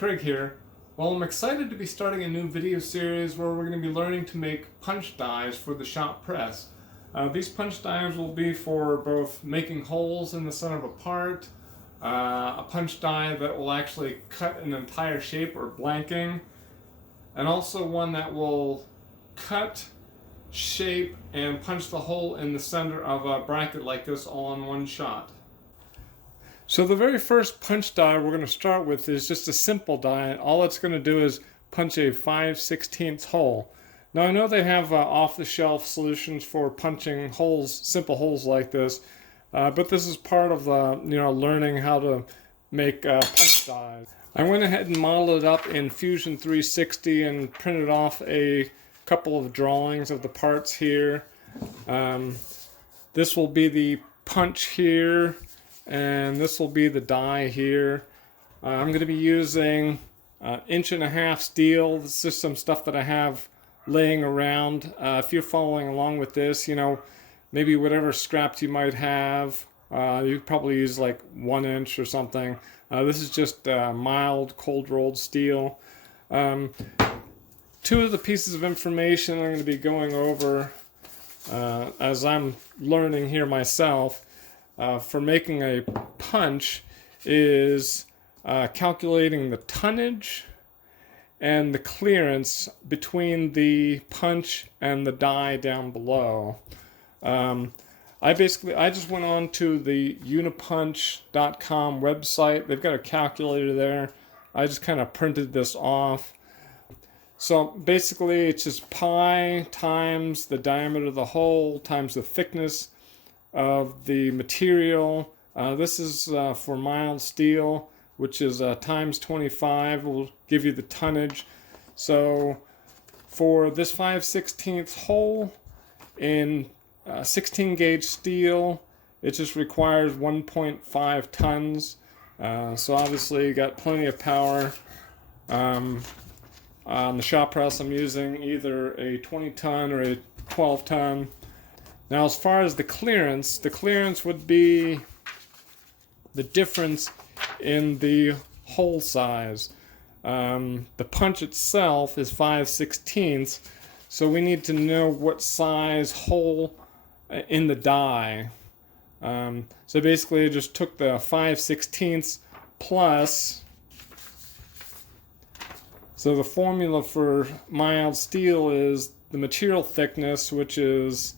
Craig here. Well, I'm excited to be starting a new video series where we're going to be learning to make punch dies for the shop press. These punch dies will be for both making holes in the center of a part, a punch die that will actually cut an entire shape or blanking, and also one that will cut, shape, and punch the hole in the center of a bracket like this all in one shot. So the very first punch die we're going to start with is just a simple die. All it's going to do is punch a 5/16 hole. Now I know they have off-the-shelf solutions for punching holes, simple holes like this, but this is part of the learning how to make punch dies. I went ahead and modeled it up in Fusion 360 and printed off a couple of drawings of the parts here. This will be the punch here, and this will be the die here. I'm going to be using 1.5 inch steel. This is just some stuff that I have laying around. If you're following along with this, maybe whatever scraps you might have, you probably use like 1 inch or something. This is just mild cold rolled steel. Two of the pieces of information I'm going to be going over as I'm learning here myself for making a punch is calculating the tonnage and the clearance between the punch and the die down below. I just went on to the unipunch.com website. They've got a calculator there. I just kind of printed this off. So basically it's just pi times the diameter of the hole times the thickness of the material. This is for mild steel, which is times 25 will give you the tonnage. So for this 5/16 hole in 16 gauge steel, it just requires 1.5 tons. So obviously you got plenty of power. On the shop press I'm using either a 20 ton or a 12 ton. Now as far as the clearance would be the difference in the hole size. The punch itself is 5/16, so we need to know what size hole in the die. So basically I just took the 5/16 plus, so the formula for mild steel is the material thickness, which is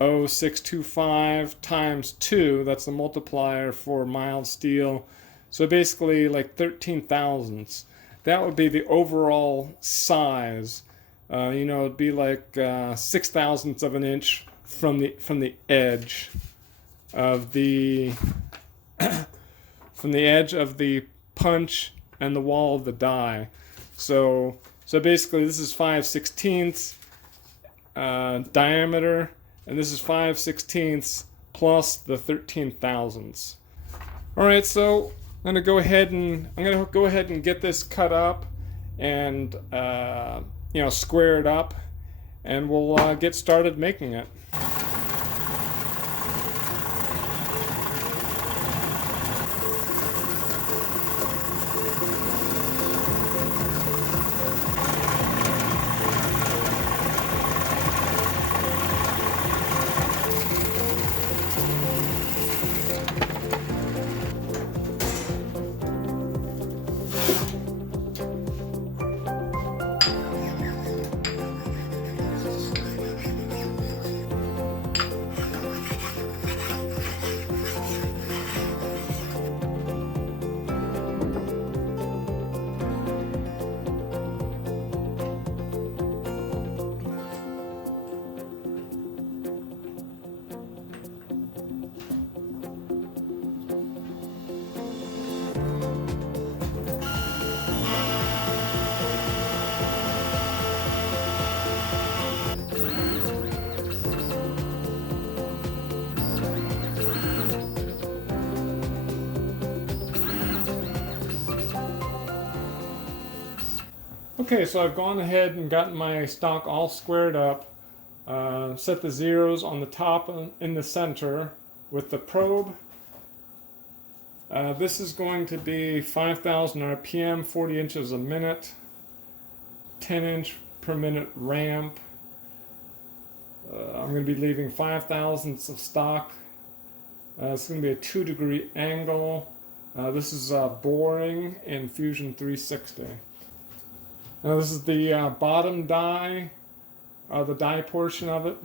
0.625 times 2, that's the multiplier for mild steel. So basically like 13 thousandths. That would be the overall size. It'd be like 6 thousandths of an inch from the edge of the from the edge of the punch and the wall of the die. So basically this is 5/16 diameter, and this is 5/16 plus the 13 thousandths. All right, so I'm gonna go ahead and get this cut up and square it up, and we'll get started making it. Okay, so I've gone ahead and gotten my stock all squared up, set the zeros on the top and in the center with the probe This is going to be 5,000 RPM, 40 inches a minute, 10 inch per minute ramp. I'm going to be leaving 5 thousandths of stock. It's going to be a 2-degree angle. This is boring in Fusion 360. Now this is the bottom die, the die portion of it.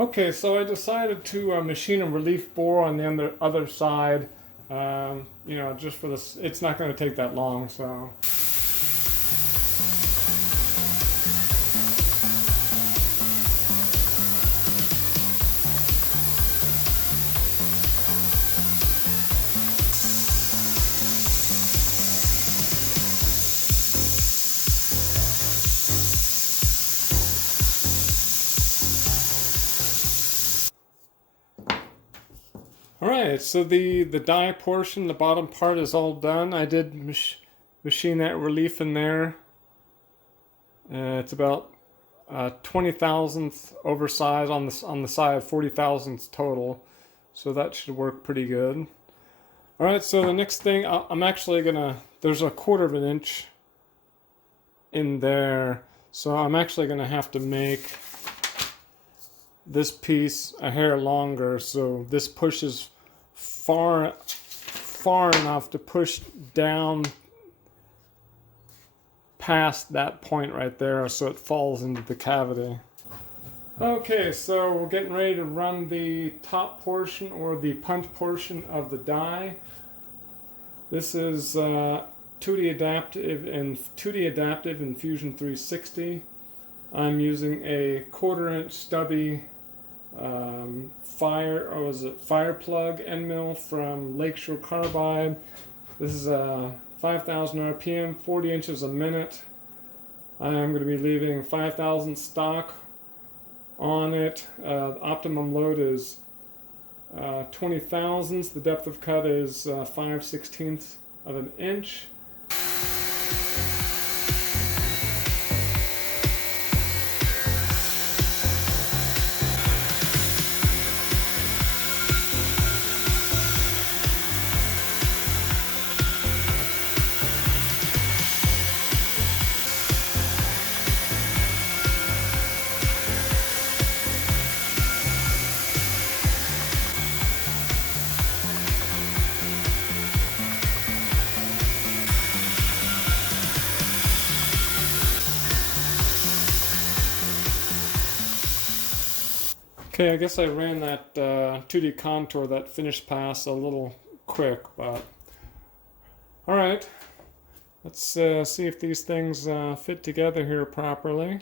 Okay, so I decided to machine a relief bore on the other side. You know, just for this, it's not going to take that long, so. Alright, so the die portion, the bottom part is all done. I did machine that relief in there. It's about 20 thousandths oversized on the side, 40 thousandths total. So that should work pretty good. Alright, so the next thing, I'm actually gonna, there's a 1/4 inch in there. So I'm actually gonna have to make this piece a hair longer, so this pushes far enough to push down past that point right there so it falls into the cavity. Okay, so we're getting ready to run the top portion or the punch portion of the die. This is 2D adaptive in Fusion 360. I'm using a 1/4 inch stubby fire plug end mill from Lakeshore Carbide. This is a 5,000 RPM, 40 inches a minute. I am going to be leaving 5,000 stock on it. The optimum load is 20 thousandths. The depth of cut is 5/16 of an inch. Okay, I guess I ran that 2D contour, that finish pass, a little quick, but alright. Let's see if these things fit together here properly.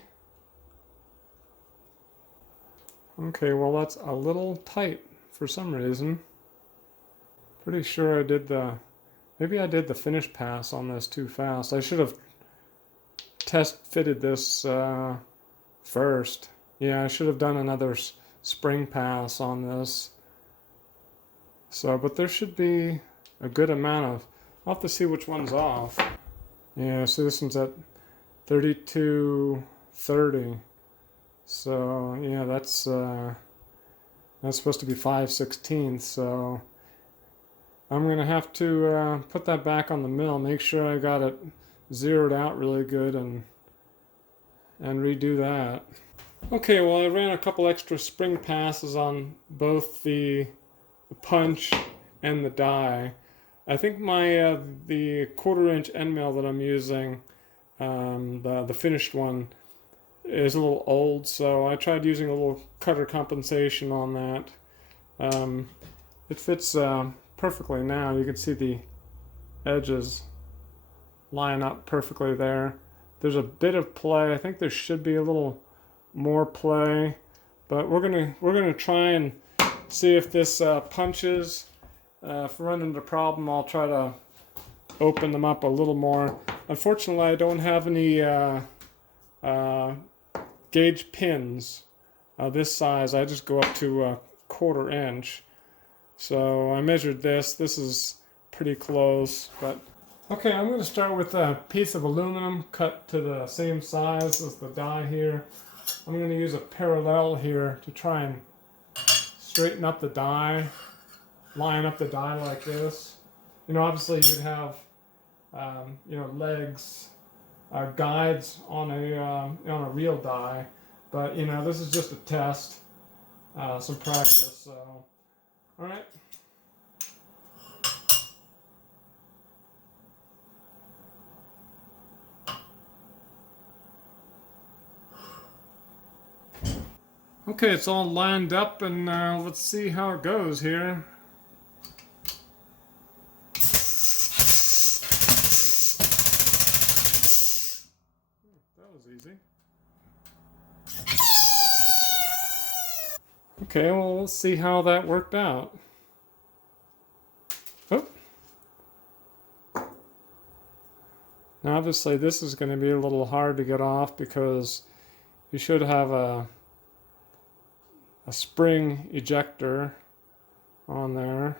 Okay, well that's a little tight for some reason. Pretty sure I did maybe I did the finish pass on this too fast. I should have test fitted this first. Yeah, I should have done another spring pass on this. So, but there should be a good amount of, I'll have to see which one's off. Yeah, so this one's at 32.30. So, yeah, that's supposed to be 5/16. So I'm gonna have to put that back on the mill, make sure I got it zeroed out really good and redo that. Okay, well I ran a couple extra spring passes on both the punch and the die. I think my the 1/4 inch end mill that I'm using, the finished one, is a little old, so I tried using a little cutter compensation on that. It fits perfectly now. You can see the edges line up perfectly there. There's a bit of play. I think there should be a little more play, but we're gonna try and see if this punches. If I run into a problem, I'll try to open them up a little more. Unfortunately, I don't have any gauge pins this size. I just go up to a 1/4 inch. So I measured this. This is pretty close, but okay, I'm going to start with a piece of aluminum cut to the same size as the die here. I'm going to use a parallel here to try and straighten up the die, line up the die like this. You know, obviously you'd have, you know, legs, guides on a real die, but you know, this is just a test, some practice. So, all right. Okay, it's all lined up, and let's see how it goes here. That was easy. Okay, well, let's see how that worked out. Oh. Now, obviously, this is going to be a little hard to get off because you should have a spring ejector on there.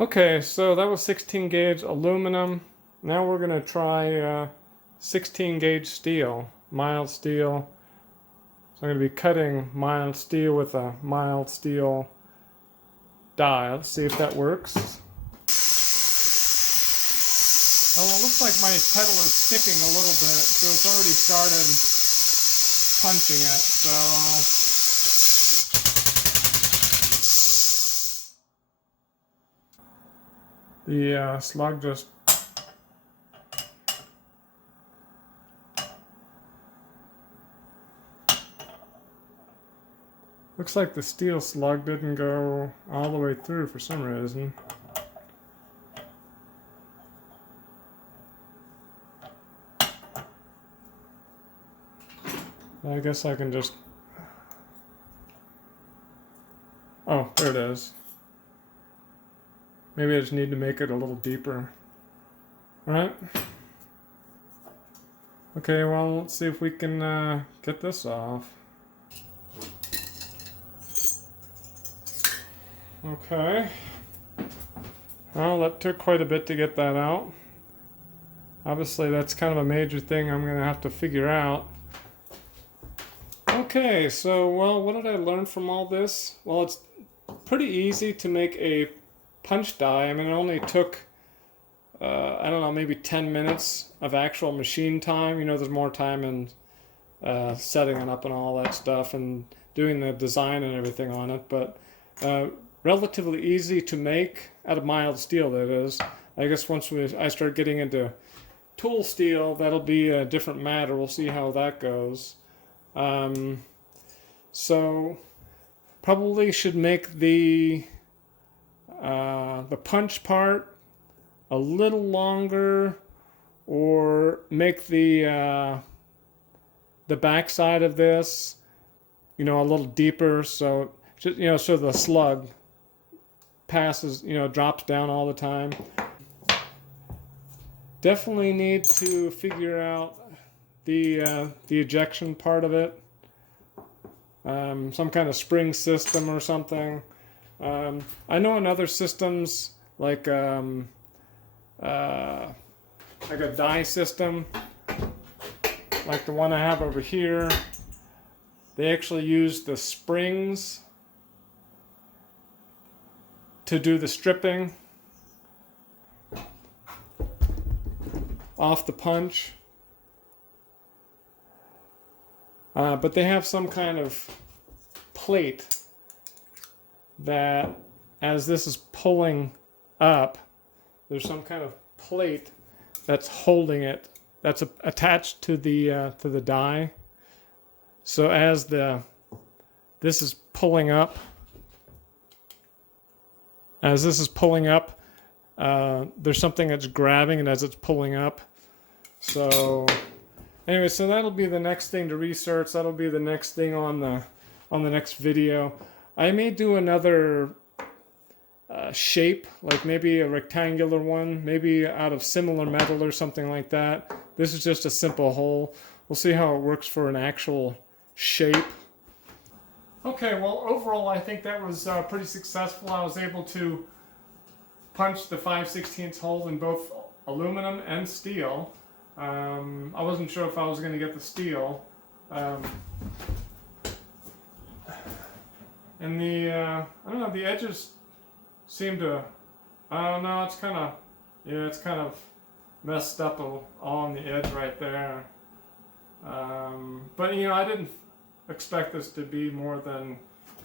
Okay, so that was 16 gauge aluminum. Now we're going to try 16 gauge steel, mild steel. So I'm going to be cutting mild steel with a mild steel die. Let's see if that works. Oh, well, it looks like my pedal is sticking a little bit, so it's already started punching it. So the slug just looks like the steel slug didn't go all the way through for some reason. I guess I can just... Oh, there it is. Maybe I just need to make it a little deeper. Alright. Okay, well, let's see if we can get this off. Okay. Well, that took quite a bit to get that out. Obviously, that's kind of a major thing I'm going to have to figure out. Okay, so, well, what did I learn from all this? Well, it's pretty easy to make a punch die. I mean, it only took, I don't know, maybe 10 minutes of actual machine time. You know, there's more time in setting it up and all that stuff and doing the design and everything on it, but relatively easy to make out of mild steel, that is. I guess once I start getting into tool steel, that'll be a different matter. We'll see how that goes. So probably should make the punch part a little longer, or make the back side of this, you know, a little deeper, so you know, so the slug passes, you know, drops down all the time. Definitely need to figure out the ejection part of it. Some kind of spring system or something. I know in other systems, like a die system, like the one I have over here, they actually use the springs to do the stripping off the punch. But they have some kind of plate that, as this is pulling up, there's some kind of plate that's holding it, that's attached to the die. So as this is pulling up, As this is pulling up, there's something that's grabbing it as it's pulling up. So anyway, so that'll be the next thing to research. That'll be the next thing on the next video. I may do another shape, like maybe a rectangular one, maybe out of similar metal or something like that. This is just a simple hole. We'll see how it works for an actual shape. Okay, well, overall I think that was pretty successful. I was able to punch the 5/16 hole in both aluminum and steel. I wasn't sure if I was going to get the steel. And I don't know, the edges seem to, I don't know, it's kind of, yeah, it's kind of messed up on the edge right there. But, you know, I didn't expect this to be more than,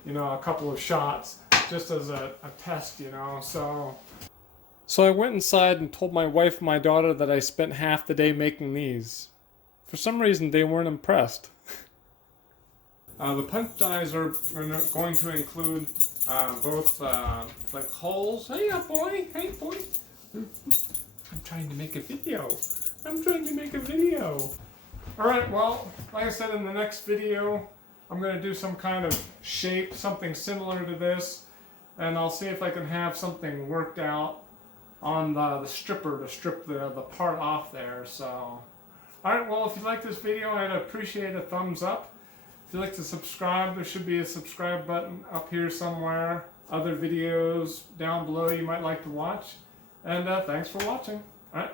you know, a couple of shots, just as a test, you know, So I went inside and told my wife and my daughter that I spent half the day making these. For some reason, they weren't impressed. The punch dies are going to include both like holes. Hey, boy! Hey, boy! I'm trying to make a video. Alright, well, like I said, in the next video, I'm going to do some kind of shape, something similar to this. And I'll see if I can have something worked out on the stripper to strip the part off there. So, alright, well, if you like this video, I'd appreciate a thumbs up. If you'd like to subscribe, there should be a subscribe button up here somewhere. Other videos down below you might like to watch. And thanks for watching. Alright.